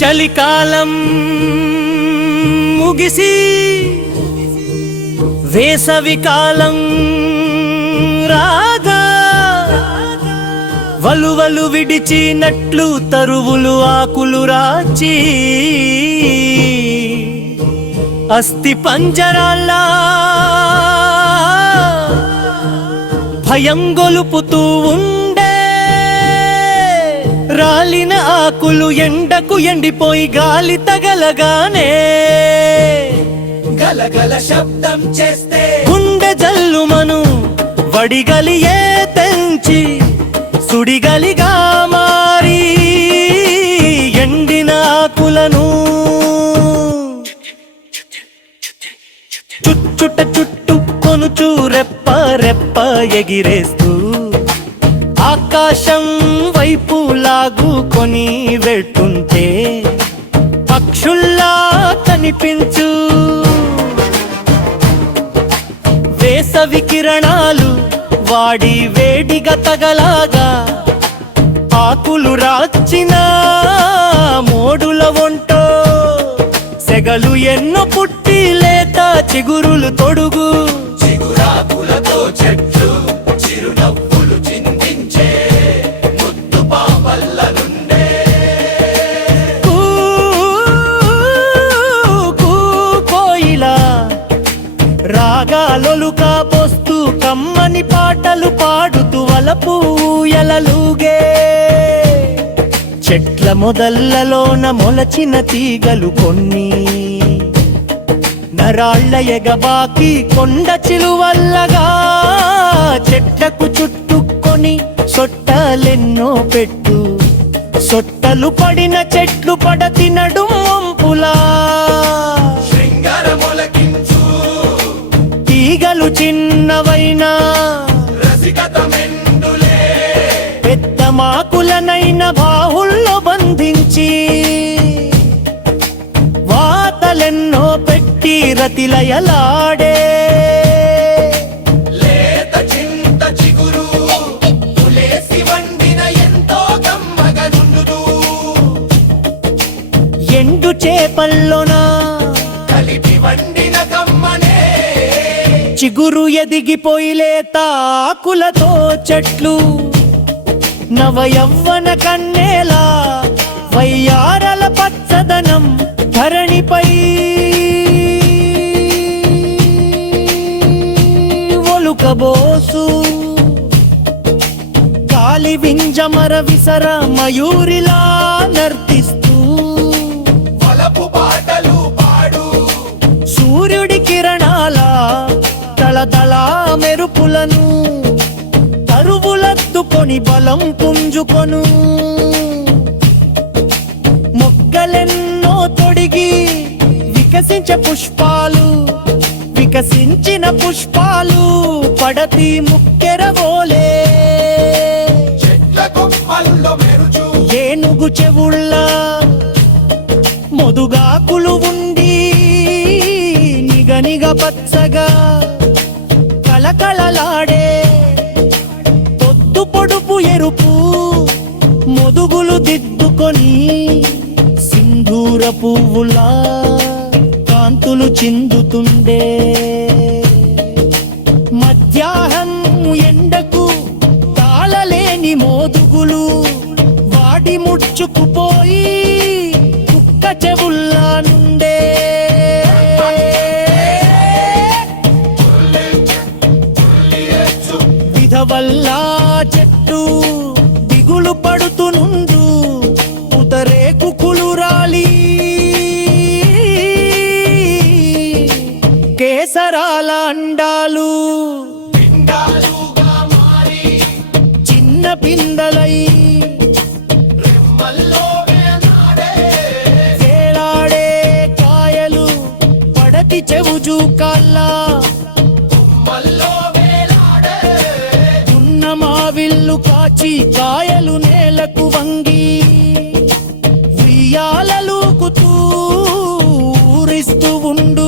చలికాలం ముగిసి వేసవికాలం రాగా వలువలు విడిచినట్లు తరువులు ఆకులు రాచి అస్థి పంజరాల్లా భయం గొలుపుతూ ఉన్న రాలిన ఆకులు ఎండకు ఎండిపోయి గాలి తగలగానే. గలగల శబ్దం చేస్తే గుండె జల్లుమను వడిగలి ఏ తెంచి సుడిగలిగా మారి ఎండిన ఆకులను. చుచ్చుట చుట్టు కొనుచు రెప్ప రెప్ప ఎగిరేస్తూ ఆకాశం వైపు లాగుకొని వెళ్తుంటే పక్షుల్లా కనిపించు. వేసవి కిరణాలు వాడి వేడిగా తగలాగా ఆకులు రాచిన మోడుల వంటో సెగలు ఎన్నో పుట్టి లేత చిగురులు తొడుగు. కమ్మని పాటలు పాడుతూ వలపు ఎలలుగే చెట్ల మొదళ్ళలోన మొలచిన తీగలు కొన్ని. నరాళ్ళ ఎగబాకి కొండ చిలువల్లగా చెట్లకు చుట్టుకొని సొట్టలెన్నో పెట్టు. సొట్టలు పడిన చెట్లు పడత బంధించి వాతలెన్నో పెట్టి రతిలయలాడే. ఎండు చేపల్లోనా కలిపి వండిన కమ్మనే. చిగురు ఎదిగిపోయి లేత ఆకులతో చెట్లు నవ యవ్వన కన్నేలా వయ్యారల పచ్చదనం ధరణిపై. ఒలుకబోసు. గాలి వింజమర విసర మయూరిలా నర్తిస్తూ. వలపు పాటలు పాడు. సూర్యుడి కిరణాల తళతళ మెరుపులను తరువులత్తుకొని బలం పుంజుకొను. మొగ్గలెన్నో తొడిగి వికసించే పుష్పాలు వికసించిన పుష్పాలు పడతి ముక్కెరవోలే ఏనుగు చెవుళ్ళ మొదుగాకులు ఉండి నిగనిగ పచ్చగా కళకళలాడే పొద్దు పొడుపు ఎరుపు పువ్వులా కాంతులు చిందుతుండే. మధ్యాహ్నం ఎండకు తాళలేని మోదుగులు వాడి ముడుచుకుపోయి కుక్క చెవుల్లా నుండే. విధవల్లా చెట్టు దిగులు పడుతున్న కేసరాల అండాలు. చిన్న పిందలై తేలాడే కాయలు పడతి చెవుజు కల్లా ఉన్న మావిల్లు కాచి కాయలు నేలకు వంగి ఉయ్యాలలు కుతూ ఊరిస్తూ ఉండు.